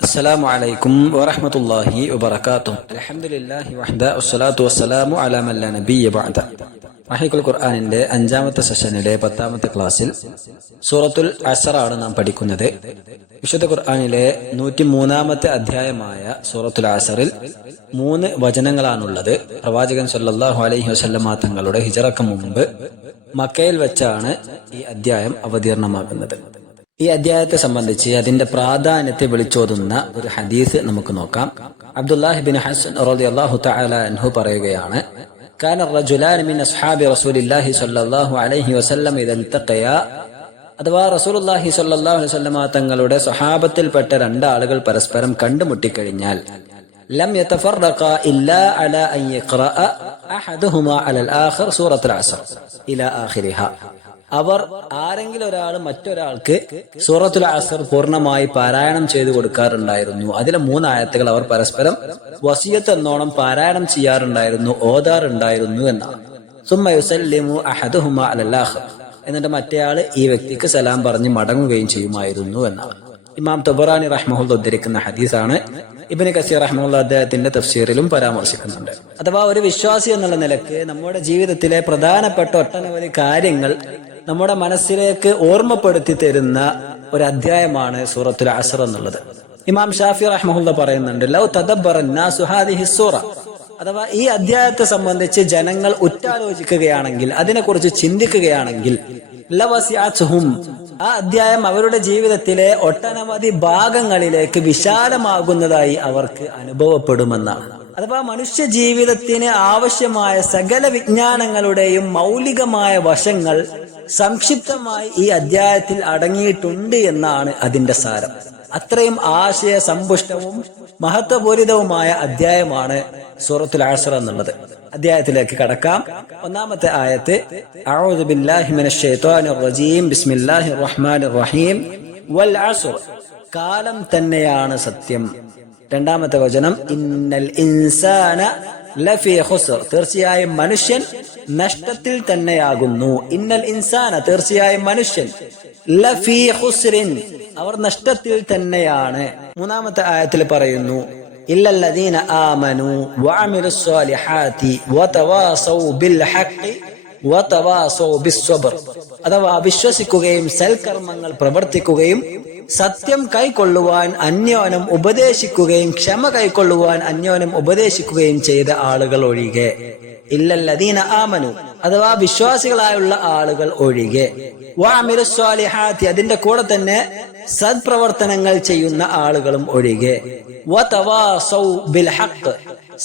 അസ്സലാമു അലൈക്കും വറഹ്മത്തുള്ളാഹി വബറകാതുഹു. അൽഹംദുലില്ലാഹി വഹ്ദ വസ്സലാത്തു വസ്സലാമു അലാ മൻ ലാ നബിയ്യ ബഅദ. റഹീഖുൽ ഖുർആനിന്റെ 5ാമത്തെ സെഷനിലെ 10ാമത്തെ ക്ലാസ്സിൽ സൂറത്തുൽ അസ്ർ ആണ് നാം പഠിക്കുന്നത്. വിശുദ്ധ ഖുർആനിലെ 103ാമത്തെ അധ്യായമായ സൂറത്തുൽ അസ്റിൽ 3 വചനങ്ങളാണുള്ളത്. പ്രവാചകൻ സല്ലല്ലാഹു അലൈഹി വസല്ലമ തങ്ങളുടെ ഹിജ്റക്ക് മുമ്പ് മക്കയിൽ വെച്ചാണ് ഈ അധ്യായം അവതീർണമാകുന്നത്. ഈ അധ്യായത്തെ സംബന്ധിച്ച് അതിന്റെ പ്രാധാന്യത്തെ വിളിച്ചോതുന്ന ഒരു ഹദീസ് നമുക്ക് നോക്കാം. അബ്ദുല്ലാഹി ബിൻ ഹസൻ റളിയല്ലാഹു തആല അൻഹു പറയുകയാണ്, കാന റജുലാൻ മിൻ അസ്ഹാബി റസൂലില്ലാഹി സ്വല്ലല്ലാഹു അലൈഹി വസല്ലം ഇദ ഇൽതഖയാ, അഥവാ റസൂലുള്ളാഹി സ്വല്ലല്ലാഹു അലൈഹി വസല്ലമ തങ്ങളുടെ സ്വഹാബത്തിൽപ്പെട്ട 2 ആളുകൾ പരസ്പരം കണ്ടുമുട്ടിക്കഴിഞ്ഞാൽ ലം യതഫറഖാ ഇല്ലാ അലാ അൻ യഖറഅ അഹദുഹുമാ അലൽ ആഖിർ സൂറത്തുൽ അസ്ർ ഇലാ ആഖിരിഹാ. അവർ ആരെങ്കിലും ഒരാൾ മറ്റൊരാൾക്ക് സൂറത്തുൽ അസ്ർ പൂർണ്ണമായി പാരായണം ചെയ്തു കൊടുക്കാറുണ്ടായിരുന്നു. അതിലെ 3 ആയത്തുകൾ അവർ പരസ്പരം വസിയത്ത് എന്നോണം പാരായണം ചെയ്യാറുണ്ടായിരുന്നു, ഓതാറുണ്ടായിരുന്നു എന്നാണ്. സുമ്മ യുസല്ലിമു അഹദുഹുമാ അലൽ ആഖിർ, എന്നിട്ട് മറ്റേയാൾ ഈ വ്യക്തിക്ക് സലാം പറഞ്ഞ് മടങ്ങുകയും ചെയ്യുമായിരുന്നു എന്നാണ്. ഇമാം തബറാനി റഹ്മഹുല്ലാഹ് ഉദ്ധരിക്കുന്ന ഹദീസാണ്. ഇബ്നു കസീർ റഹ്മഹുല്ലാഹ് അദ്ദേഹത്തിന്റെ തഫ്സീറിലും പരാമർശിക്കുന്നുണ്ട്. അഥവാ ഒരു വിശ്വാസി എന്നുള്ള നിലക്ക് നമ്മുടെ ജീവിതത്തിലെ പ്രധാനപ്പെട്ട ഒട്ടനവധി കാര്യങ്ങൾ നമ്മുടെ മനസ്സിലേക്ക് ഓർമ്മപ്പെടുത്തി തരുന്ന ഒരു അധ്യായമാണ് സൂറത്തുൽ അസ്ർ എന്നുള്ളത്. ഇമാം ഷാഫി റഹ്മഹുല്ലാഹ് പറയുന്നുണ്ട്, ലൗ തദബ്ബറ അന്നാസു ഹാദിഹി സൂറ, അഥവാ ഈ അധ്യായത്തെ സംബന്ധിച്ച് ജനങ്ങൾ ഉറ്റാലോചിക്കുകയാണെങ്കിൽ, അതിനെക്കുറിച്ച് ചിന്തിക്കുകയാണെങ്കിൽ, ലവസിഅത്ഹും, ആ അധ്യായം അവരുടെ ജീവിതത്തിലെ ഒട്ടനവധി ഭാഗങ്ങളിലേക്ക് വിശാലമാകുന്നതായി അവർക്ക് അനുഭവപ്പെടുമെന്നാണ്. അഥവാ മനുഷ്യ ജീവിതത്തിന് ആവശ്യമായ സകല വിജ്ഞാനങ്ങളുടെയും മൗലികമായ വശങ്ങൾ സംക്ഷിപ്തമായി ഈ അധ്യായത്തിൽ അടങ്ങിയിട്ടുണ്ട് എന്നാണ് അതിന്റെ സാരം. അത്രയും ആശയ സമ്പുഷ്ടവും മഹത്വപൂരിതവുമായ അധ്യായമാണ് സൂറത്തുൽ അസ്ർ എന്നുള്ളത്. അധ്യായത്തിലേക്ക് കടക്കാം. 1ാമത്തെ ആയത്ത്, അഊദു ബില്ലാഹി മിനശ് ശൈത്വാനിർ റജീം ബിസ്മില്ലാഹിർ റഹ്മാനിർ റഹീം വൽ അസ്ർ, കാലം തന്നെയാണ് സത്യം. 2ാമത്തെ വചനം, ഇന്നൽ ഇൻസാന ലഫീ ഖുസ്ർ, തീർച്ചയായും മനുഷ്യൻ നഷ്ടത്തിൽ തന്നെയാകുന്നു. ഇന്നൽ ഇൻസാന, തീർച്ചയായും മനുഷ്യൻ, ലഫീ ഖുസ്റിൻ, അവർ നഷ്ടത്തിൽ തന്നെയാണ്. 3ാമത്തെ ആയത്തിൽ പറയുന്നു, ഇല്ലല്ലദീന ആമനു വഅമിലുസ് സ്വാലിഹാത്തി വതവാസൗ ബിൽ ഹഖ് വതവാസൗ ബിസ്സബ്ർ, അഥവാ വിശ്വസിക്കുകയും സൽക്കർമ്മങ്ങൾ പ്രവർത്തിക്കുകയും സത്യം കൈക്കൊള്ളുവാൻ അന്യോന്യം ഉപദേശിക്കുകയും ക്ഷമ കൈക്കൊള്ളുവാൻ അന്യോന്യം ഉപദേശിക്കുകയും ചെയ്ത ആളുകൾ ഒഴികെ. ഇല്ലല്ലദീന ആമനു, അഥവാ വിശ്വാസികളായുള്ള ആളുകൾ ഒഴികെ. വഅമിലുസ് സ്വാലിഹാത്തി, അതിന്റെ കൂടെ തന്നെ സദ്പ്രവർത്തനങ്ങൾ ചെയ്യുന്ന ആളുകളും ഒഴികെ. വതവാസൗ ബിൽ ഹഖ്,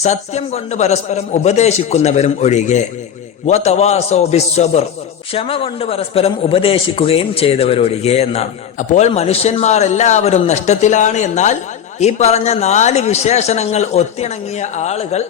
സത്യം കൊണ്ട് പരസ്പരം ഉപദേശിക്കുന്നവരും ഒഴികെ. വതവാസൗ ബിസ്സബ്ർ, ക്ഷമ കൊണ്ട് പരസ്പരം ഉപദേശിക്കുകയും ചെയ്തവരൊഴികെ എന്നാണ്. അപ്പോൾ മനുഷ്യന്മാർ എല്ലാവരും നഷ്ടത്തിലാണ്. എന്നാൽ ഈ പറഞ്ഞ 4 വിശേഷണങ്ങൾ ഒത്തിണങ്ങിയ ആളുകൾ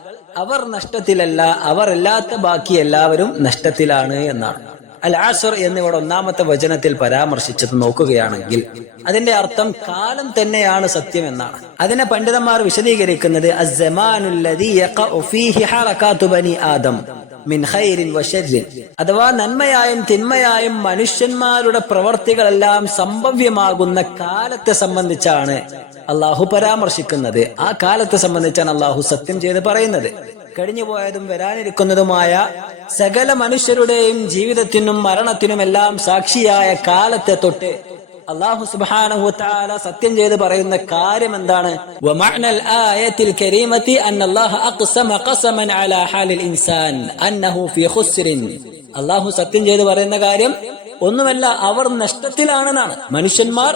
അവർ നഷ്ടത്തിലല്ല, അവർ അല്ലാത്ത ബാക്കി എല്ലാവരും നഷ്ടത്തിലാണ് എന്നാണ്. അൽ അസ്ർ എന്നിവിടെ 1ാമത്തെ വചനത്തിൽ പരാമർശിച്ചത് നോക്കുകയാണെങ്കിൽ അതിന്റെ അർത്ഥം കാലം തന്നെയാണ് സത്യം എന്നാണ്. അതിനെ പണ്ഡിതന്മാർ വിശദീകരിക്കുന്നത് അസ്സമാനുല്ലദീ യഖഉ ഫീഹി ഹറകാതു ബനി ആദം മിൻ ഖൈരിൻ വശർരിൻ, അഥവാ നന്മയായും തിന്മയായും മനുഷ്യന്മാരുടെ പ്രവർത്തികളെല്ലാം സംഭവ്യമാകുന്ന കാലത്തെ സംബന്ധിച്ചാണ് അള്ളാഹു പരാമർശിക്കുന്നത്. ആ കാലത്തെ സംബന്ധിച്ചാണ് അള്ളാഹു സത്യം ചെയ്ത് പറയുന്നത്. കഴിഞ്ഞുപോയതും വരാനിരിക്കുന്നതുമായ സകല മനുഷ്യരുടെയും ജീവിതത്തിനും മരണത്തിനുമെല്ലാം സാക്ഷിയായ കാലത്തെ തൊട്ട് അല്ലാഹു സുബ്ഹാനഹു വ തആല സത്യം ചെയ്ത് പറയുന്ന കാര്യം എന്താണ്? വമഅനൽ ആയത്തിൽ കരീമത്തി അന്നല്ലാഹു അഖ്സമ ഖസമൻ അലാ ഹാലിൽ ഇൻസാൻ അന്നഹു ഫീ ഖുസ്റിൻ, അല്ലാഹു സത്യം ചെയ്ത് പറയുന്ന കാര്യം ഒന്നുമല്ല, അവർ നഷ്ടത്തിലാണെന്നാണ്. മനുഷ്യന്മാർ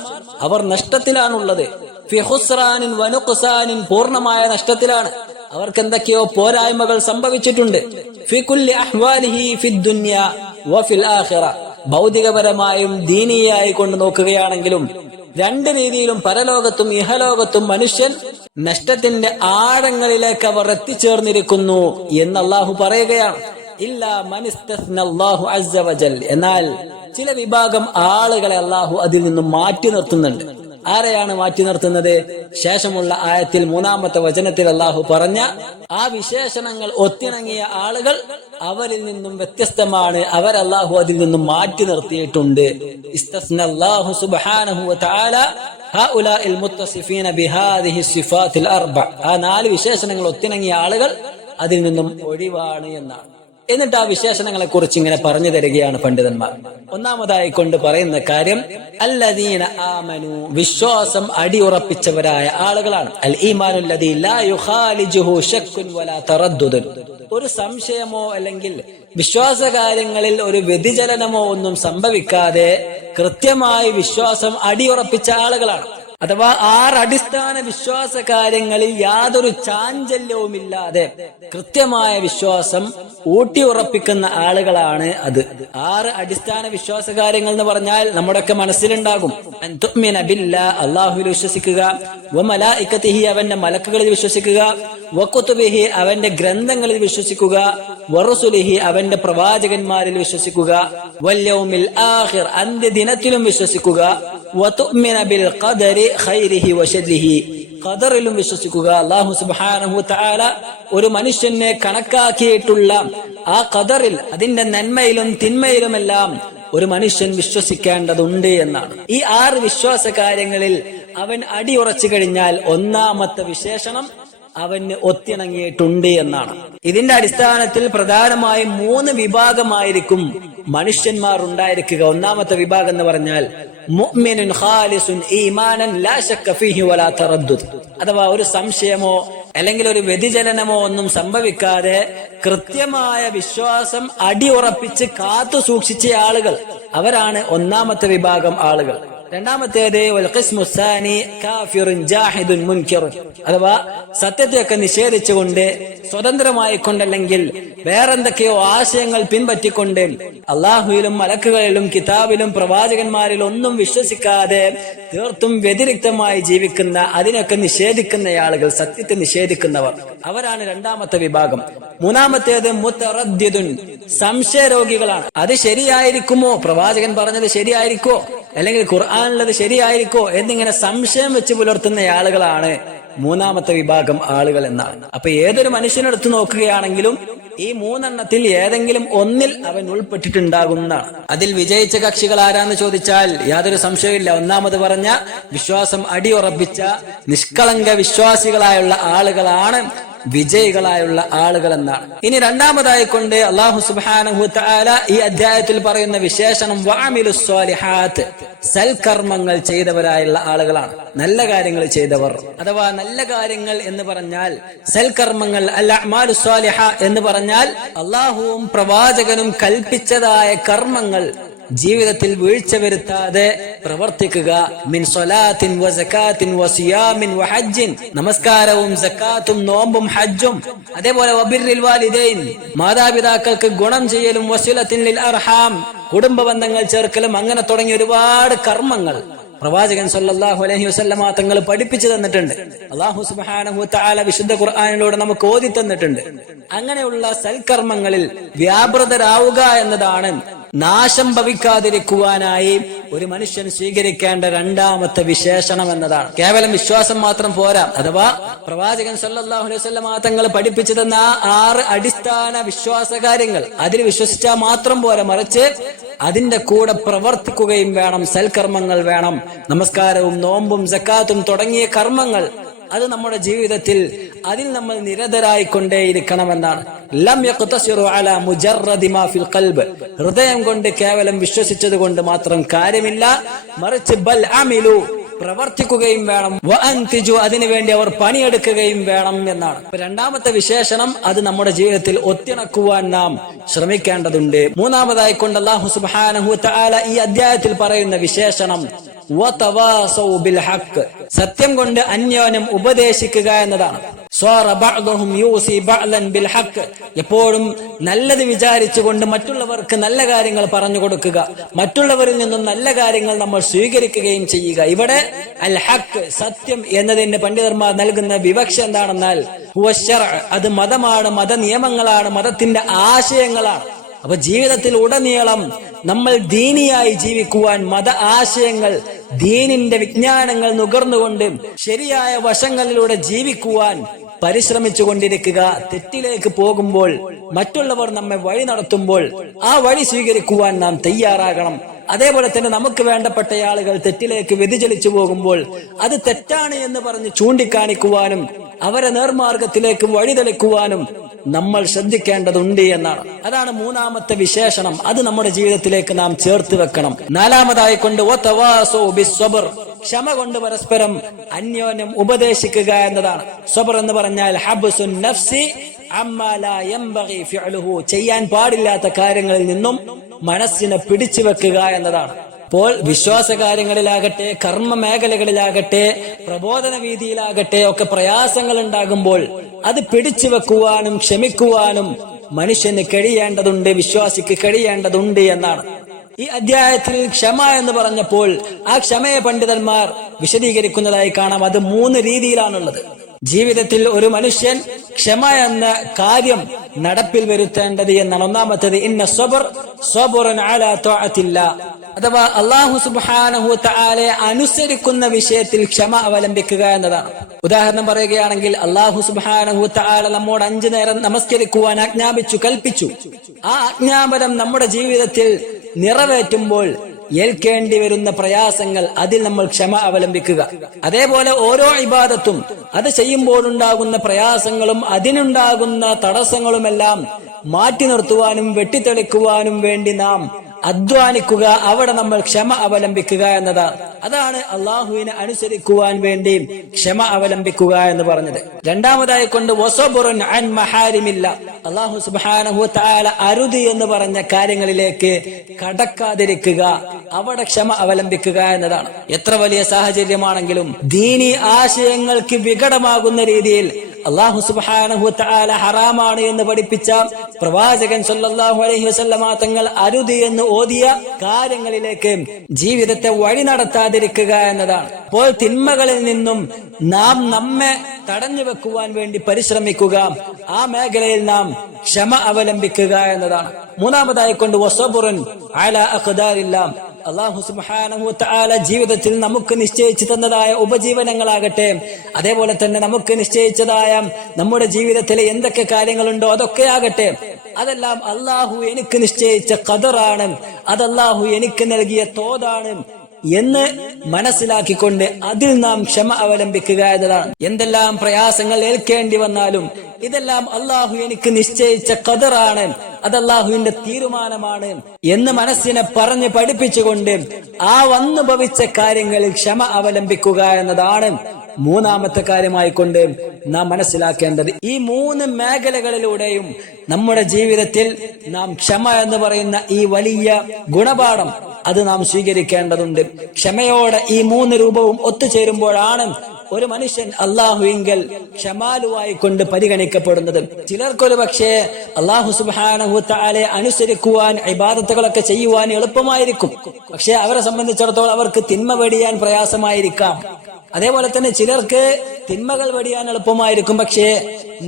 അവർ നഷ്ടത്തിലാണുള്ളത്. ഫീ ഖുസ്റാനിൻ വ നുഖ്സാനിൻ, പൂർണ്ണമായ നഷ്ടത്തിലാണ്. അവർക്ക് എന്തൊക്കെയോ പോരായ്മകൾ സംഭവിച്ചിട്ടുണ്ട്. ഫി കുല്ലി അഹ്വാലിഹി ഫിദ് ദുനിയ വ ഫിൽ ആഖിറ, ഭൗതികപരമായും ദീനീയായി കൊണ്ട് നോക്കുകയാണെങ്കിലും 2 രീതിയിലും പരലോകത്തും ഇഹലോകത്തും മനുഷ്യൻ നഷ്ടത്തിന്റെ ആഴങ്ങളിലേക്ക് അവർ എത്തിച്ചേർന്നിരിക്കുന്നു എന്ന് അല്ലാഹു പറയുകയാണ്. ഇല്ലാ മൻ ഇസ്തസ്നല്ലാഹു അസ്സ വജൽ, എന്നാൽ ചില വിഭാഗം ആളുകളെ അല്ലാഹു അതിൽ നിന്നും മാറ്റി നിർത്തുന്നുണ്ട്. ആരെയാണ് മാറ്റി നിർത്തുന്നത്? ശേഷമുള്ള ആയത്തിൽ 3ാമത്തെ വചനത്തിൽ അല്ലാഹു പറഞ്ഞ ആ വിശേഷണങ്ങൾ ഒത്തിണങ്ങിയ ആളുകൾ അവരിൽ നിന്നും വ്യത്യസ്തമാണ്. അവർ അല്ലാഹു അതിൽ നിന്നും മാറ്റി നിർത്തിയിട്ടുണ്ട്. ഇസ്തസ്നല്ലാഹു സുബ്ഹാനഹു വ തആല ഹഉലാഇൽ മുത്തസിഫീന ബിഹാദിഹി സിഫാത്തിൽ അർബ, ആ 4 വിശേഷണങ്ങൾ ഒത്തിണങ്ങിയ ആളുകൾ അതിൽ നിന്നും ഒഴിവാണ് എന്നാണ്. എന്നിട്ട് ആ വിശേഷണങ്ങളെ കുറിച്ച് ഇങ്ങനെ പറഞ്ഞു തരികയാണ് പണ്ഡിതന്മാർ. ഒന്നാമതായി കൊണ്ട് പറയുന്ന കാര്യം അല്ലദീന ആമനു, വിശ്വാസം അടിയുറപ്പിച്ചവരായ ആളുകളാണ്. അൽ ഈമാനുൽ ലദീ ലാ യുഖാലിജുഹു ശക്കുൻ വലാ തറദ്ദുദുൻ, ഒരു സംശയമോ അല്ലെങ്കിൽ വിശ്വാസകാര്യങ്ങളിൽ ഒരു വ്യതിചലനമോ ഒന്നും സംഭവിക്കാതെ കൃത്യമായി വിശ്വാസം അടിയുറപ്പിച്ച ആളുകളാണ്. അഥവാ 6 അടിസ്ഥാന വിശ്വാസ കാര്യങ്ങളിൽ യാതൊരു ചാഞ്ചല്യവുമില്ലാതെ കൃത്യമായ വിശ്വാസം ഊട്ടിയുറപ്പിക്കുന്ന ആളുകളാണ് അത്. 6 അടിസ്ഥാന വിശ്വാസ കാര്യങ്ങൾ എന്ന് പറഞ്ഞാൽ നമ്മുടെയൊക്കെ മനസ്സിലുണ്ടാകും. അൻ തുഅ്മിന ബില്ലാഹ്, അല്ലാഹുവിൽ വിശ്വസിക്കുക, വമലായികതിഹി, അവന്റെ മലക്കുകളിൽ വിശ്വസിക്കുക, വകുതുബിഹി, അവന്റെ ഗ്രന്ഥങ്ങളിൽ വിശ്വസിക്കുക, വറുസുലിഹി, അവന്റെ പ്രവാചകന്മാരിൽ വിശ്വസിക്കുക, വൽയൗമിൽ ആഖിർ, അന്ത്യദിനത്തിലും വിശ്വസിക്കുക, വതുഅ്മിന ബിൽ ഖദരി ഖൈരിഹി വശർരിഹി, ഖദറിലും വിശ്വസിക്കുക. അല്ലാഹു സുബ്ഹാനഹു വതആല ഒരു മനുഷ്യനെ കണക്കാക്കിയിട്ടുള്ള ആ ഖദറിൽ, അതിന്റെ നന്മയിലും തിന്മയിലുമെല്ലാം ഒരു മനുഷ്യൻ വിശ്വസിക്കേണ്ടതുണ്ട് എന്നാണ്. ഈ 6 വിശ്വാസ കാര്യങ്ങളിൽ അവൻ അടിയുറച്ചു കഴിഞ്ഞാൽ ഒന്നാമത്തെ വിശേഷണം അവന് ഒത്തിണങ്ങിയിട്ടുണ്ട് എന്നാണ്. ഇതിന്റെ അടിസ്ഥാനത്തിൽ പ്രധാനമായും 3 വിഭാഗമായിരിക്കും മനുഷ്യന്മാർ ഉണ്ടായിരിക്കുക. ഒന്നാമത്തെ വിഭാഗം എന്ന് പറഞ്ഞാൽ മുഅ്മിനുൻ ഖാലിസുൻ ഈമാനൻ ലാ ശക്ക ഫീഹി വലാ തറദ്ദുദ്, അഥവാ ഒരു സംശയമോ അല്ലെങ്കിൽ ഒരു വ്യതിചലനമോ ഒന്നും സംഭവിക്കാതെ കൃത്യമായ വിശ്വാസം അടിയുറപ്പിച്ച് കാത്തു സൂക്ഷിച്ച ആളുകൾ, അവരാണ് ഒന്നാമത്തെ വിഭാഗം ആളുകൾ. രണ്ടാമത്തേത് വൽ ഖിസ്മു സാനി കാഫിറുൻ ജാഹിദുൻ മുൻകിറുൻ, അഥവാ സത്യത്തെയൊക്കെ നിഷേധിച്ചുകൊണ്ട് സ്വതന്ത്രമായി കൊണ്ടല്ലെങ്കിൽ വേറെന്തൊക്കെയോ ആശയങ്ങൾ പിൻപറ്റിക്കൊണ്ട് അള്ളാഹുവിലും മലക്കുകളിലും കിതാബിലും പ്രവാചകന്മാരിലും ഒന്നും വിശ്വസിക്കാതെ തീർത്തും വ്യതിരിക്തമായി ജീവിക്കുന്ന, അതിനൊക്കെ നിഷേധിക്കുന്ന ആളുകൾ, സത്യത്തെ നിഷേധിക്കുന്നവർ, അവരാണ് രണ്ടാമത്തെ വിഭാഗം. മൂന്നാമത്തേത് മുതറദ്ദിദുൻ, സംശയരോഗികളാണ്. അത് ശരിയായിരിക്കുമോ, പ്രവാചകൻ പറഞ്ഞത് ശരിയായിരിക്കോ, അല്ലെങ്കിൽ ഖുർആനുള്ളത് ശരിയായിരിക്കോ എന്നിങ്ങനെ സംശയം വെച്ച് പുലർത്തുന്ന ആളുകളാണ് മൂന്നാമത്തെ വിഭാഗം ആളുകൾ എന്നാണ്. അപ്പൊ ഏതൊരു മനുഷ്യനെടുത്ത് നോക്കുകയാണെങ്കിലും ഈ 3 എണ്ണത്തിൽ ഏതെങ്കിലും ഒന്നിൽ അവൻ ഉൾപ്പെട്ടിട്ടുണ്ടാകുന്നതാണ്. അതിൽ വിജയിച്ച കക്ഷികൾ ആരാന്ന് ചോദിച്ചാൽ യാതൊരു സംശയമില്ല, ഒന്നാമത് പറഞ്ഞ വിശ്വാസം അടിയുറപ്പിച്ച നിഷ്കളങ്ക വിശ്വാസികളായുള്ള ആളുകളാണ് വിജയികളായുള്ള ആളുകൾ എന്നാണ്. ഇനി രണ്ടാമതായി കൊണ്ട് അല്ലാഹു സുബ്ഹാനഹു വതആല ഈ അധ്യായത്തിൽ പറയുന്ന വിശേഷണം വഅമിലുസ് സ്വാലിഹാത്ത്, സൽക്കർമ്മങ്ങൾ ചെയ്തവരായുള്ള ആളുകളാണ്. നല്ല കാര്യങ്ങൾ ചെയ്തവർ, അഥവാ നല്ല കാര്യങ്ങൾ എന്ന് പറഞ്ഞാൽ സൽക്കർമ്മങ്ങൾ, അൽ അഅ്മാലുസ് സ്വാലിഹ എന്ന് പറഞ്ഞാൽ അല്ലാഹുവും പ്രവാചകനും കൽപ്പിച്ചതായ കർമ്മങ്ങൾ ജീവിതത്തിൽ വീഴ്ച വരുത്താതെ പ്രവർത്തിക്കുക. മിൻ സ്വലാത്തിൻ വ സകാത്തിൻ വ സിയാമിൻ വ ഹജ്ജിൻ, നമസ്കാരവും സക്കാത്തും നോമ്പും ഹജ്ജും, അതേപോലെ വബിർറിൽ വാലിദൈൻ, മാതാപിതാക്കൾക്ക് ഗുണം ചെയ്യലും, വസിലത്തിൻ ലിൽ അർഹാം, കുടുംബ ബന്ധങ്ങൾ ചേർക്കലും, അങ്ങനെ തുടങ്ങിയ ഒരുപാട് കർമ്മങ്ങൾ പ്രവാചകൻ സല്ലല്ലാഹു അലൈഹി വസല്ലമ തങ്ങൾ പഠിപ്പിച്ചു തന്നിട്ടുണ്ട്. അല്ലാഹു സുബ്ഹാനഹു വതആല വിശുദ്ധ ഖുർആനിലൂടെ നമുക്ക് ഓതി തന്നിട്ടുണ്ട്. അങ്ങനെയുള്ള സൽക്കർമ്മങ്ങളിൽ വ്യാപൃതരാവുക എന്നതാണ് നാശം ഭവിക്കാതിരിക്കുവാനായി ഒരു മനുഷ്യൻ സ്വീകരിക്കേണ്ട രണ്ടാമത്തെ വിശേഷണം എന്നതാണ്. കേവലം വിശ്വാസം മാത്രം പോരാ, അഥവാ പ്രവാചകൻ സല്ലല്ലാഹു അലൈഹി വസല്ലമ തങ്ങൾ പഠിപ്പിച്ചു തന്ന 6 അടിസ്ഥാന വിശ്വാസ കാര്യങ്ങൾ അതിൽ വിശ്വസിച്ചാൽ മാത്രം പോരാ, മറിച്ച് അതിന്റെ കൂടെ പ്രവർത്തിക്കുകയും വേണം. സൽക്കർമ്മങ്ങൾ വേണം. നമസ്കാരവും നോമ്പും സക്കാത്തും തുടങ്ങിയ കർമ്മങ്ങൾ, അത് നമ്മുടെ ജീവിതത്തിൽ അതിൽ നമ്മൾ നിരതരായിക്കൊണ്ടേയിരിക്കണമെന്നാണ്. ലം യഖ്തസിറു അലാ മുജറദി മാ ഫിൽ ഖൽബ്, ഹൃദയം കൊണ്ട് കേവലം വിശ്വസിച്ചത് കൊണ്ട് മാത്രം കാര്യമില്ല, മറിച്ച് ബൽ അമിലു, പ്രവർത്തിക്കുകയും വേണം, വ അൻതിജു, അതിനുവേണ്ടി അവർ പണിയെടുക്കുകയും വേണം എന്നാണ്. രണ്ടാമത്തെ വിശേഷണം അത് നമ്മുടെ ജീവിതത്തിൽ ഒത്തിണക്കുവാൻ നാം ശ്രമിക്കേണ്ടതുണ്ട്. മൂന്നാമതായി കൊണ്ട് അല്ലാഹു സുബ്ഹാനഹു വതആല ഈ അധ്യായത്തിൽ പറയുന്ന വിശേഷണം വതവാസൗ ബിൽ ഹഖ്, സത്യം കൊണ്ട് അന്യോന്യം ഉപദേശിക്കുക എന്നതാണ്. സ്വാറ ബഅ്ദുഹും യൂസി ബഅ്ലൻ ബിൽ ഹഖ്, എപ്പോഴും നല്ലത് വിചാരിച്ചുകൊണ്ട് മറ്റുള്ളവർക്ക് നല്ല കാര്യങ്ങൾ പറഞ്ഞു കൊടുക്കുക, മറ്റുള്ളവരിൽ നിന്നും നല്ല കാര്യങ്ങൾ നമ്മൾ സ്വീകരിക്കുകയും ചെയ്യുക. ഇവിടെ അൽ ഹഖ്, സത്യം എന്നതിന് പണ്ഡിതന്മാർ നൽകുന്ന വിവക്ഷ എന്താണെന്നാൽ ഹുവ ശർഅ്, അത് മതമാണ്, മത നിയമങ്ങളാണ്, മതത്തിന്റെ ആശയങ്ങളാണ്. അപ്പൊ ജീവിതത്തിൽ ഉടനീളം നമ്മൾ ദീനിയായി ജീവിക്കുവാൻ മത ആശയങ്ങൾ, ദീനിന്റെ വിജ്ഞാനങ്ങൾ നുകർന്നുകൊണ്ട് ശരിയായ വശങ്ങളിലൂടെ ജീവിക്കുവാൻ പരിശ്രമിച്ചു കൊണ്ടിരിക്കുക. തെറ്റിലേക്ക് പോകുമ്പോൾ, മറ്റുള്ളവർ നമ്മെ വഴി നടത്തുമ്പോൾ ആ വഴി സ്വീകരിക്കുവാൻ നാം തയ്യാറാകണം. അതേപോലെ തന്നെ നമുക്ക് വേണ്ടപ്പെട്ട ആളുകൾ തെറ്റിലേക്ക് വ്യതിചലിച്ചു പോകുമ്പോൾ അത് തെറ്റാണ് എന്ന് പറഞ്ഞ് ചൂണ്ടിക്കാണിക്കുവാനും അവരെ നേർമാർഗത്തിലേക്ക് വഴിതെളിക്കുവാനും നമ്മൾ ശ്രദ്ധിക്കേണ്ടതുണ്ട് എന്നാണ്. അതാണ് മൂന്നാമത്തെ വിശേഷണം. അത് നമ്മുടെ ജീവിതത്തിലേക്ക് നാം ചേർത്ത് വെക്കണം. നാലാമതായി കൊണ്ട് ക്ഷമ കൊണ്ട് പരസ്പരം അന്യോന്യം ഉപദേശിക്കുക എന്നതാണ്. സബർ എന്ന് പറഞ്ഞാൽ ഹബ്സുൻ നഫ്സി അമ്മാ ലാ യംബഗി ഫിഅലുഹു, ചെയ്യാൻ പാടില്ലാത്ത കാര്യങ്ങളിൽ നിന്നും മനസ്സിനെ പിടിച്ചു വെക്കുക എന്നതാണ്. അപ്പോൾ വിശ്വാസ കാര്യങ്ങളിലാകട്ടെ, കർമ്മ മേഖലകളിലാകട്ടെ, പ്രബോധന വീതിയിലാകട്ടെ ഒക്കെ പ്രയാസങ്ങൾ ഉണ്ടാകുമ്പോൾ അത് പിടിച്ചു വെക്കുവാനും ക്ഷമിക്കുവാനും മനുഷ്യന് കഴിയേണ്ടതുണ്ട്, വിശ്വാസിക്ക് കഴിയേണ്ടതുണ്ട് എന്നാണ്. ഈ അധ്യായത്തിൽ ക്ഷമ എന്ന് പറഞ്ഞപ്പോൾ ആ ക്ഷമയെ പണ്ഡിതന്മാർ വിശദീകരിക്കുന്നതായി കാണാം. അത് 3 രീതിയിലാണുള്ളത്. ജീവിതത്തിൽ ഒരു മനുഷ്യൻ ക്ഷമ എന്ന കാര്യം നടപ്പിൽ വരുത്തേണ്ടത് എന്നാണ്. ഒന്നാമത്തേത് ഇന്ന സബറുൻ അലാ തഅത്തില്ലാഹ്, അഥവാ അല്ലാഹു സുബ്ഹാനഹു വതആലയെ അനുസരിക്കുന്ന വിഷയത്തിൽ ക്ഷമ അവലംബിക്കുക എന്നതാണ്. ഉദാഹരണം പറയുകയാണെങ്കിൽ അല്ലാഹു സുബ്ഹാനഹു വതആല നമ്മോട് 5 നേരം നമസ്കരിക്കുവാൻ ആജ്ഞാപിച്ചു, കൽപ്പിച്ചു. ആ ആജ്ഞാപനം നമ്മുടെ ജീവിതത്തിൽ നിറവേറ്റുമ്പോൾ ഏൽക്കേണ്ടി വരുന്ന പ്രയാസങ്ങൾ, അതിൽ നമ്മൾ ക്ഷമ അവലംബിക്കുക. അതേപോലെ ഓരോ ഇബാദത്തും അത് ചെയ്യുമ്പോഴുണ്ടാകുന്ന പ്രയാസങ്ങളും അതിനുണ്ടാകുന്ന തടസ്സങ്ങളുമെല്ലാം മാറ്റി നിർത്തുവാനും വെട്ടിത്തെളിക്കുവാനും വേണ്ടി നാം അധ്വാനിക്കുക. അവിടെ നമ്മൾ ക്ഷമ അവലംബിക്കുക എന്നതാണ്. അതാണ് അള്ളാഹുവിനെ അനുസരിക്കുവാൻ വേണ്ടി ക്ഷമ അവലംബിക്കുക എന്ന് പറഞ്ഞത്. രണ്ടാമതായി കൊണ്ട് വസബറുൻ അൻ മഹാരിമില്ല, അള്ളാഹു സുബ്ഹാനഹു വതആല അരുത് എന്ന് പറഞ്ഞ കാര്യങ്ങളിലേക്ക് കടക്കാതിരിക്കുക, അവിടെ ക്ഷമ അവലംബിക്കുക എന്നതാണ്. എത്ര വലിയ സാഹചര്യമാണെങ്കിലും ദീനി ആശയങ്ങൾക്ക് വികടമാകുന്ന രീതിയിൽ അല്ലാഹു സുബ്ഹാനഹു വതആല ഹറാമാണ് എന്ന് പഠിപ്പിച്ച പ്രവാചകൻ സല്ലല്ലാഹു അലൈഹി വസല്ലമ തങ്ങൾ അരുത് എന്ന് ഓതിയ കാര്യങ്ങളിലേക്ക് ജീവിതത്തെ വഴി നടത്താതിരിക്കുക എന്നതാണ്. അപ്പോൾ തിന്മകളിൽ നിന്നും നാം നമ്മെ തടഞ്ഞു വെക്കുവാൻ വേണ്ടി പരിശ്രമിക്കുക, ആ മേഖലയിൽ നാം ക്ഷമ അവലംബിക്കുക എന്നതാണ്. മൂന്നാമതായി കൊണ്ട് വസബറുൻ അലാ അഖ്ദാരില്ലാഹ്, അല്ലാഹു സുബ്ഹാനഹു വതആല ജീവിതത്തിൽ നമുക്ക് നിശ്ചയിച്ചു തന്നതായ ഉപജീവനങ്ങളാകട്ടെ, അതേപോലെ തന്നെ നമുക്ക് നിശ്ചയിച്ചതായ നമ്മുടെ ജീവിതത്തിലെ എന്തൊക്കെ കാര്യങ്ങളുണ്ടോ അതൊക്കെ ആകട്ടെ, അതെല്ലാം അല്ലാഹു എനിക്ക് നിശ്ചയിച്ച ഖദറാണ്, അത് അല്ലാഹു എനിക്ക് നൽകിയ തോതാണ് എന്ന് മനസ്സിലാക്കിക്കൊണ്ട് അതിൽ നാം ക്ഷമ അവലംബിക്കുക എന്നതാണ്. എന്തെല്ലാം പ്രയാസങ്ങൾ ഏൽക്കേണ്ടി വന്നാലും ഇതെല്ലാം അല്ലാഹു എനിക്ക് നിശ്ചയിച്ച ഖദറാണ്, അത് അല്ലാഹുവിന്റെ തീരുമാനമാണ് എന്ന് മനസ്സിനെ പറഞ്ഞ് പഠിപ്പിച്ചുകൊണ്ട് ആ വന്നു ഭവിച്ച കാര്യങ്ങളിൽ ക്ഷമ അവലംബിക്കുക എന്നതാണ് മൂന്നാമത്തെ കാര്യമായി കൊണ്ട് നാം മനസ്സിലാക്കേണ്ടത്. ഈ 3 മേഖലകളിലൂടെയും നമ്മുടെ ജീവിതത്തിൽ നാം ക്ഷമ എന്ന് പറയുന്ന ഈ വലിയ ഗുണപാഠം അത് നാം സ്വീകരിക്കേണ്ടതുണ്ട്. ക്ഷമയോടെ ഈ 3 രൂപവും ഒത്തുചേരുമ്പോഴാണ് ഒരു മനുഷ്യൻ അള്ളാഹുവിങ്കൽ ക്ഷമാലുവായി കൊണ്ട് പരിഗണിക്കപ്പെടുന്നത്. ചിലർക്കൊരു പക്ഷേ അള്ളാഹു സുബ്ഹാനഹു വതആലയെ അനുസരിക്കുവാൻ ഇബാദത്തുകളൊക്കെ ചെയ്യുവാൻ എളുപ്പമായിരിക്കും. പക്ഷെ അവരെ സംബന്ധിച്ചിടത്തോളം അവർക്ക് തിന്മ വെടിയാൻ പ്രയാസമായിരിക്കാം. അതേപോലെ തന്നെ ചിലർക്ക് തിന്മകൾ വെടിയാൻ എളുപ്പമായിരിക്കും, പക്ഷേ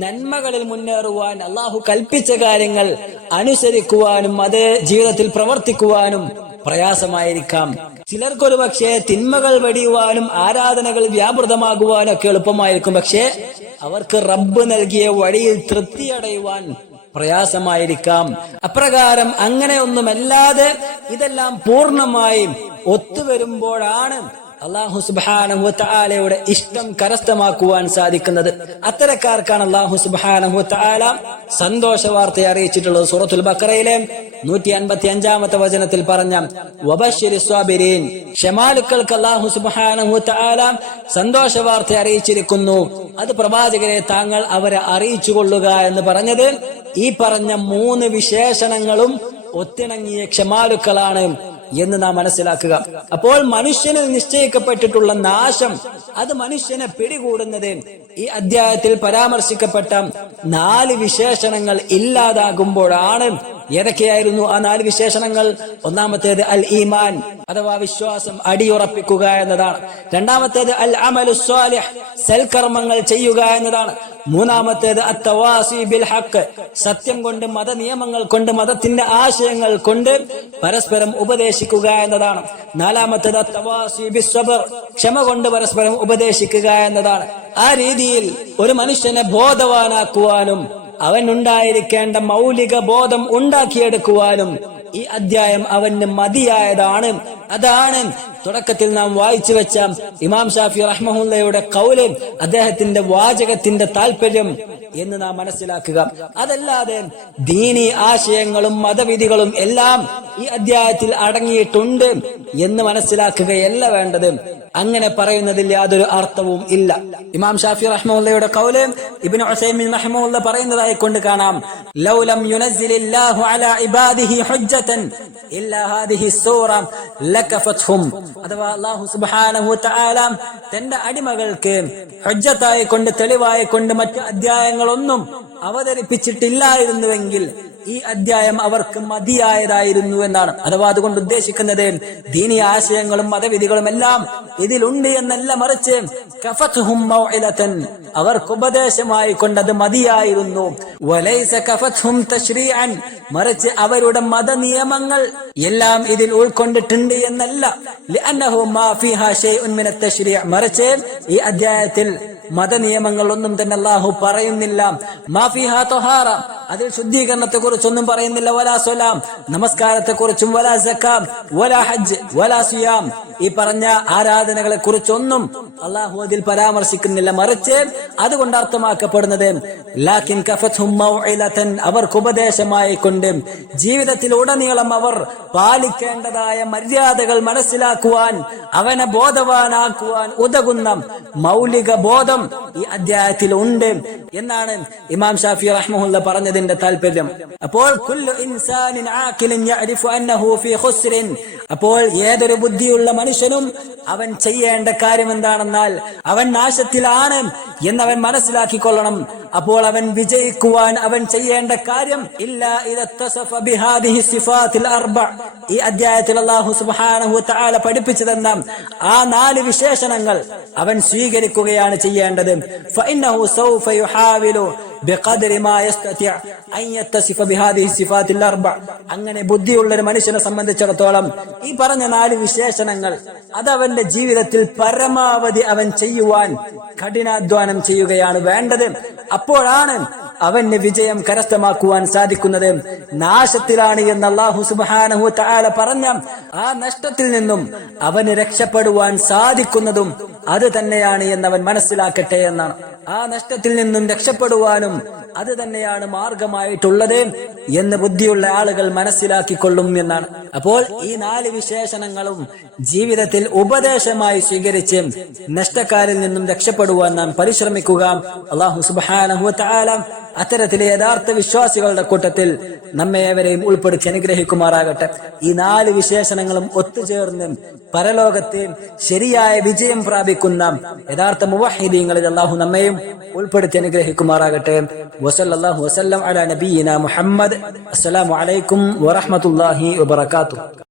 നന്മകളിൽ മുന്നേറുവാൻ അള്ളാഹു കൽപ്പിച്ച കാര്യങ്ങൾ അനുസരിക്കുവാനും അത് ജീവിതത്തിൽ പ്രവർത്തിക്കുവാനും പ്രയാസമായിരിക്കാം. ചിലർക്കൊരു പക്ഷേ തിന്മകൾ വെടിയുവാനും ആരാധനകൾ വ്യാപൃതമാകുവാനും ഒക്കെ എളുപ്പമായിരിക്കും, പക്ഷേ അവർക്ക് റബ്ബ് നൽകിയ വഴിയിൽ തൃപ്തിയടയുവാൻ പ്രയാസമായിരിക്കാം. അപ്രകാരം അങ്ങനെയൊന്നുമല്ലാതെ ഇതെല്ലാം പൂർണ്ണമായും ഒത്തുവരുമ്പോഴാണ് അല്ലാഹു സുബ്ഹാനഹു വതആലയുടെ ഇഷ്ടം കരസ്ഥമാക്കുവാൻ സാധിക്കുന്നത്. അത്തരക്കാർക്കാണ് അല്ലാഹു സുബ്ഹാനഹു വതആല സന്തോഷ വാർത്തയെ അറിയിച്ചിട്ടുള്ളത്. സൂറത്തുൽ ബഖറയിലെ 155-ാമത്തെ വചനത്തിൽ പറഞ്ഞ വബശ്ശിരിസ് സ്വാബിരീൻ, ക്ഷമാലുക്കൾക്ക് അല്ലാഹു സുബ്ഹാനഹു വതആല സന്തോഷ വാർത്ത അറിയിച്ചിരിക്കുന്നു, അത് പ്രവാചകരെ താങ്കൾ അവരെ അറിയിച്ചു കൊള്ളുക എന്ന് പറഞ്ഞത് ഈ പറഞ്ഞ 3 വിശേഷണങ്ങളും ഒത്തിണങ്ങിയ ക്ഷമാലുക്കളാണ് എന്ന് നാം മനസ്സിലാക്കുക. അപ്പോൾ മനുഷ്യനിൽ നിശ്ചയിക്കപ്പെട്ടിട്ടുള്ള നാശം അത് മനുഷ്യനെ പിടികൂടുന്നത് ഈ അധ്യായത്തിൽ പരാമർശിക്കപ്പെട്ട 4 വിശേഷണങ്ങൾ ഇല്ലാതാകുമ്പോഴാണ്. ഏതൊക്കെയായിരുന്നു ആ 4 വിശേഷണങ്ങൾ? ഒന്നാമത്തേത് അൽ ഈമാൻ അഥവാ വിശ്വാസം അടിയുറപ്പിക്കുക എന്നതാണ്. രണ്ടാമത്തേത് അൽ അമലു സ്വാലിഹ്, സൽക്കർമ്മങ്ങൾ ചെയ്യുക എന്നതാണ്. മൂന്നാമത്തേത് അത്തവാസി ബിൽ ഹഖ്, സത്യം കൊണ്ട് മത നിയമങ്ങൾ കൊണ്ട് മതത്തിന്റെ ആശയങ്ങൾ കൊണ്ട് പരസ്പരം ഉപദേശിക്കുക എന്നതാണ്. നാലാമത്തേത് അത്തവാസി ബിസ് സബർ, ക്ഷമ കൊണ്ട് പരസ്പരം ഉപദേശിക്കുക എന്നതാണ്. ആ രീതിയിൽ ഒരു മനുഷ്യനെ ബോധവാനാക്കുവാനും അവൻ ഉണ്ടായിരിക്കേണ്ട മൗലിക ബോധം ഉണ്ടാക്കിയെടുക്കുവാനും ഈ അധ്യായം അവന് മതിയായതാണ്. അതാണ് തുടക്കത്തിൽ നാം വായിച്ചു വെച്ച ഇമാം ഷാഫി റഹ്മഹുല്ലയുടെ ഖൗല്, അദ്ദേഹത്തിന്റെ വാചകത്തിന്റെ താല്പര്യം എന്ന് നാം മനസ്സിലാക്കുക. അതല്ലാതെ ദീനി ആശയങ്ങളും മതവിധികളും എല്ലാം ഈ അധ്യായത്തിൽ അടങ്ങിയിട്ടുണ്ട് എന്ന് മനസ്സിലാക്കുകയല്ല വേണ്ടത്. അങ്ങനെ പറയുന്നതിൽ യാതൊരു അർത്ഥവും ഇല്ല. ഇമാം ഷാഫി റഹ്മഹുല്ലയുടെ ഖൗല് ഇബ്നു ഉസൈമീൻ റഹ്മഹുല്ല പറയുന്നതായി കൊണ്ട് കാണാം, ലൗലം യുനസ്സിലില്ലാഹു അലാ ഇബാദിഹി ഹുജ്ജതൻ ഇല്ലാ ഹാദിഹി സൂറ ലകഫത്ഹും. അഥവാ അല്ലാഹു സുബ്ഹാനഹു വ തആല തന്റെ അടിമകൾക്ക് ഹുജ്ജത്തായി കൊണ്ട്, തെളിവായി കൊണ്ട് മറ്റ് അധ്യായങ്ങളൊന്നും അവതരിപ്പിച്ചിട്ടില്ലായിരുന്നുവെങ്കിൽ ഈ അധ്യായം അവർക്ക് മതിയായതായിരുന്നു എന്നാണ്. അഥവാ അതുകൊണ്ട് ഉദ്ദേശിക്കുന്നത് ദീനീയ ആശയങ്ങളും മതവിധികളും എല്ലാം ഇതിലുണ്ട് എന്നല്ല, മറിച്ച് കഫത്ഹും മൗഇലതൻ, അവർക്ക് ഉപദേശമായി കൊണ്ടത് മതിയായിരുന്നു. വലൈസ കഫത്ഹും തശ്രീഅൻ, മറിച്ച് അവരുടെ മതനിയമങ്ങൾ എല്ലാം ഇതിൽ ഉൾക്കൊണ്ടിട്ടുണ്ട് എന്നല്ല. ലിഅന്നഹു മാ ഫീഹാ ശൈഉൻ മിന തശ്രീഅ, മറിച്ച് ഈ അധ്യായത്തിൽ മതനിയമങ്ങൾ ഒന്നും തന്നെ അല്ലാഹു പറയുന്നില്ല. മാ ഫീഹാ തഹാറ, അതിൽ ശുദ്ധീകരണത്തെ കുറിച്ചൊന്നും പറയുന്നില്ല. വലാ സ്വലാം, നമസ്കാരത്തെ കുറിച്ചും, വലാ സകാം, വലാ ഹജ്ജ്, വലാ സിയാം, ഈ പറഞ്ഞ ആരാധനകളെ കുറിച്ചൊന്നും അള്ളാഹു അതിൽ പരാമർശിക്കുന്നില്ല. മറിച്ച് അതുകൊണ്ട് അർത്ഥമാക്കപ്പെടുന്നത് ലാകിൻ കഫത്ഹും മൗഇലതൻ, അവർക്ക് ഉപദേശമായി കൊണ്ട് ജീവിതത്തിൽ ഉടനീളം അവർ പാലിക്കേണ്ടതായ മര്യാദകൾ മനസ്സിലാക്കുവാൻ, അവനെ ബോധവാനാക്കുവാൻ ഉതകുന്ന മൗലിക ബോധം ഈ അധ്യായത്തിൽ ഉണ്ട് എന്നാണ് ഇമാം ഷാഫി റഹ്മഹുല്ല പറഞ്ഞതിന്റെ താല്പര്യം. അപ്പോൾ കുല്ലു ഇൻസാനിൻ ആഖിലിൻ യഅരിഫു അന്നഹു ഫീ ഖുസ്റിൻ, അപ്പോൾ ഏതൊരു ബുദ്ധിയുള്ള മനുഷ്യനും അവൻ ചെയ്യേണ്ട കാര്യം എന്താണെന്നാൽ അവൻ നാശത്തിലാണ് എന്നവൻ മനസ്സിലാക്കിക്കൊള്ളണം. അപ്പോൾ അവൻ വിജയിക്കുവാൻ അവൻ ചെയ്യേണ്ട കാര്യം ഇല്ലാ ഇദത്തസഫ ബിഹാദിഹി സിഫാത്തിൽ അർബ, ഈ അധ്യായത്തിൽ അല്ലാഹു സുബ്ഹാനഹു വ തആല പഠിപ്പിച്ചതെന്ന ആ 4 വിശേഷണങ്ങൾ അവൻ സ്വീകരിക്കുകയാണ് ചെയ്യേണ്ടത്. ഫഇന്നഹു സൗഫ യുഹാവിലു ബിഖദ്രി മാ യസ്തതി അൻ യത്തസിഫ ബിഹാദിഹി സിഫാത്തിൽ അർബ, അങ്ങനെ ബുദ്ധിയുള്ള ഒരു മനുഷ്യനെ സംബന്ധിച്ചിടത്തോളം ഈ പറഞ്ഞ 4 വിശേഷണങ്ങൾ അതവന്റെ ജീവിതത്തിൽ പരമാവധി അവൻ ചെയ്യുവാൻ കഠിനാധ്വാനം ചെയ്യുകയാണ് വേണ്ടത്. അപ്പോഴാണ് അവന് വിജയം കരസ്ഥമാക്കുവാൻ സാധിക്കുന്നത്. നാശത്തിലാണ് എന്ന് അല്ലാഹു സുബ്ഹാനഹു വ തആല പറഞ്ഞ ആ നഷ്ടത്തിൽ നിന്നും അവന് രക്ഷപ്പെടുവാൻ സാധിക്കുന്നതും അത് തന്നെയാണ് എന്നവൻ മനസ്സിലാക്കട്ടെ എന്നാണ്. ആ നഷ്ടത്തിൽ നിന്നും രക്ഷപ്പെടുവാനും അത് തന്നെയാണ് മാർഗമായിട്ടുള്ളത് എന്ന് ബുദ്ധിയുള്ള ആളുകൾ മനസ്സിലാക്കിക്കൊള്ളും എന്നാണ്. അപ്പോൾ ഈ 4 വിശേഷണങ്ങളും ജീവിതത്തിൽ ഉപദേശമായി സ്വീകരിച്ച് നഷ്ടക്കാരിൽ നിന്നും രക്ഷപ്പെടുവാൻ നാം പരിശ്രമിക്കുക. അല്ലാഹു സുബ്ഹാനഹു വ തആല അത്തരത്തിലെ യഥാർത്ഥ വിശ്വാസികളുടെ കൂട്ടത്തിൽ നമ്മെ ഏവരെയും ഉൾപ്പെടുത്തി അനുഗ്രഹിക്കുമാറാകട്ടെ. ഈ 4 വിശേഷണങ്ങളും ഒത്തുചേർന്ന് പരലോകത്തെ ശരിയായ വിജയം പ്രാപിക്കുന്ന യഥാർത്ഥ മുവഹ്ഹിദീങ്ങളിൽ അല്ലാഹു നമ്മയും ഉൾപ്പെടുത്തി അനുഗ്രഹിക്കുമാറാകട്ടെ. വസല്ലല്ലാഹു വസല്ലം അലാ നബിയിനാ മുഹമ്മദ്. അസ്സലാമു അലൈക്കും വറഹ്മത്തുള്ളാഹി വബറകാതുഹു.